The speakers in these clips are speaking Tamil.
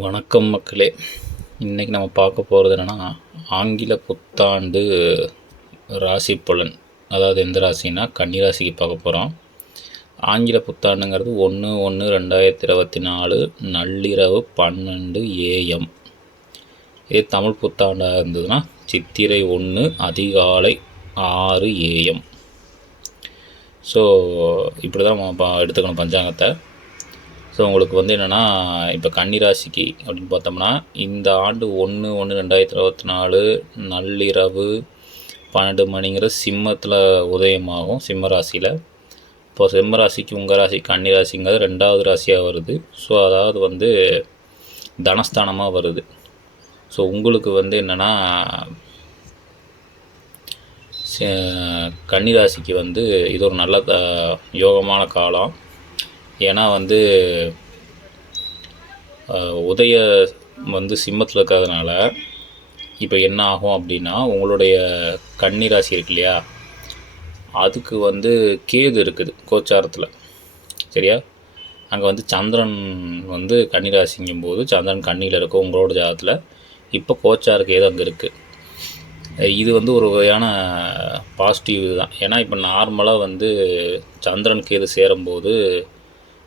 வணக்கம் மக்களே. இன்றைக்கி நம்ம பார்க்க போகிறது என்னென்னா, ஆங்கில புத்தாண்டு ராசி பலன். அதாவது எந்த ராசின்னா கன்னி ராசிக்கு பார்க்க போகிறோம். ஆங்கில புத்தாண்டுங்கிறது 1/1/2024 நள்ளிரவு 12 AM. இதே தமிழ் புத்தாண்டாக இருந்ததுன்னா சித்திரை 1 அதிகாலை 6 AM. ஸோ இப்படி தான் நம்ம எடுத்துக்கணும் பஞ்சாங்கத்தை. ஸோ உங்களுக்கு என்னென்னா, இப்போ கன்னி ராசிக்கு அப்படின்னு பார்த்தோம்னா, இந்த ஆண்டு 1/1/2024 நள்ளிரவு 12 மணிங்கிற சிம்மத்தில் உதயமாகும், சிம்ம ராசியில். இப்போ சிம்ம ராசிக்கு உங்கள் ராசி கன்னி ராசிங்கிறது 2வது ராசியாக வருது. ஸோ அதாவது தனஸ்தானமாக வருது. ஸோ உங்களுக்கு என்னென்னா, கன்னி ராசிக்கு இது ஒரு நல்ல யோகமான காலம். ஏன்னா உதய சிம்மத்தில் இருக்கிறதுனால இப்போ என்ன ஆகும் அப்படின்னா, உங்களுடைய கன்னி ராசி இருக்கு இல்லையா, அதுக்கு கேது இருக்குது கோச்சாரத்தில். சரியா? அங்கே சந்திரன் கன்னி ராசிங்கும்போது சந்திரன் கன்னியில் இருக்கும் உங்களோட ஜாதகத்தில். இப்போ கோச்சார கேது அங்கே இருக்குது. இது ஒரு வகையான பாசிட்டிவ் தான். ஏன்னா இப்போ நார்மலாக சந்திரன் கேது சேரும்போது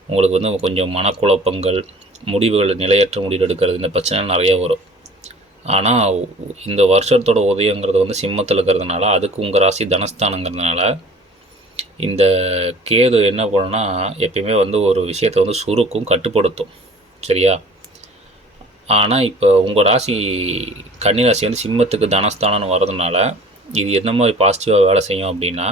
உங்களுக்கு கொஞ்சம் மனக்குழப்பங்கள், முடிவுகள், நிலையற்ற முடிவு எடுக்கிறது, இந்த பிரச்சனை நிறைய வரும். ஆனால் இந்த வருஷத்தோட உதயங்கிறது சிம்மத்தில் இருக்கிறதுனால, அதுக்கு உங்கள் ராசி தனஸ்தானங்கிறதுனால, இந்த கேது என்ன பண்ணுன்னா எப்பயுமே ஒரு விஷயத்தை சுருக்கும், கட்டுப்படுத்தும். சரியா? ஆனால் இப்போ உங்கள் ராசி கன்னி ராசி சிம்மத்துக்கு தனஸ்தானம்னு வர்றதுனால இது எந்த மாதிரி பாசிட்டிவாக வேலை செய்யும் அப்படின்னா,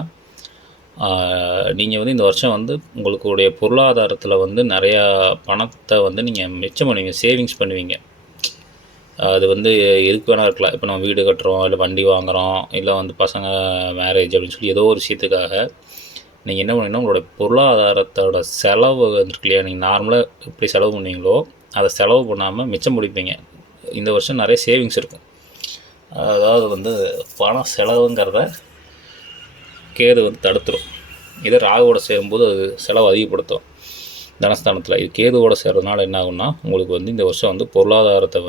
நீங்கள் இந்த வருஷம் உங்களுடைய பொருளாதாரத்தில் நிறையா பணத்தை நீங்கள் மிச்சம் பண்ணுவீங்க, சேவிங்ஸ் பண்ணுவீங்க. அது எதுக்கு வேணால் இருக்கலாம். இப்போ நம்ம வீடு கட்டுறோம், இல்லை வண்டி வாங்குகிறோம், இல்லை பசங்க மேரேஜ் அப்படின்னு சொல்லி ஏதோ ஒரு விஷயத்துக்காக நீங்கள் என்ன பண்ணுவீங்கன்னா, உங்களுடைய பொருளாதாரத்தோட செலவு இருக்கு இல்லையா, நீங்கள் நார்மலாக எப்படி செலவு பண்ணுவீங்களோ அதை செலவு பண்ணாமல் மிச்சம் முடிப்பீங்க. இந்த வருஷம் நிறைய சேவிங்ஸ் இருக்கும். அதாவது பணம் செலவுங்கிறத கேது தடுத்துரும். இதை ராகுவோட சேரும்போது அது செலவு அதிகப்படுத்தும் தனஸ்தானத்தில். இது கேதுவோட சேர்றதுனால என்ன ஆகுன்னா, உங்களுக்கு இந்த வருஷம் பொருளாதாரத்தை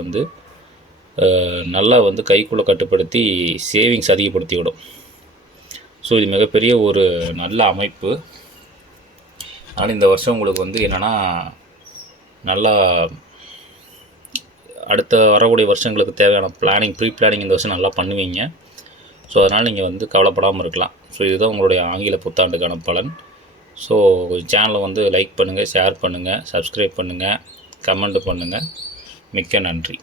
நல்லா கைக்குள்ளே கட்டுப்படுத்தி சேவிங்ஸ் அதிகப்படுத்தி விடும். ஸோ இது மிகப்பெரிய ஒரு நல்ல அமைப்பு. ஆனால் இந்த வருஷம் உங்களுக்கு என்னென்னா, நல்லா அடுத்த வரக்கூடிய வருஷங்களுக்கு தேவையான ப்ரீ பிளானிங் இந்த வருஷம் நல்லா பண்ணுவீங்க. ஸோ அதனால் நீங்கள் கவலைப்படாமல் இருக்கலாம். ஸோ இதுதான் உங்களுடைய ஆங்கில புத்தாண்டுக்கான பலன். ஸோ சேனலை லைக் பண்ணுங்கள், ஷேர் பண்ணுங்கள், சப்ஸ்கிரைப் பண்ணுங்கள், கமெண்ட் பண்ணுங்கள். மிக்க நன்றி.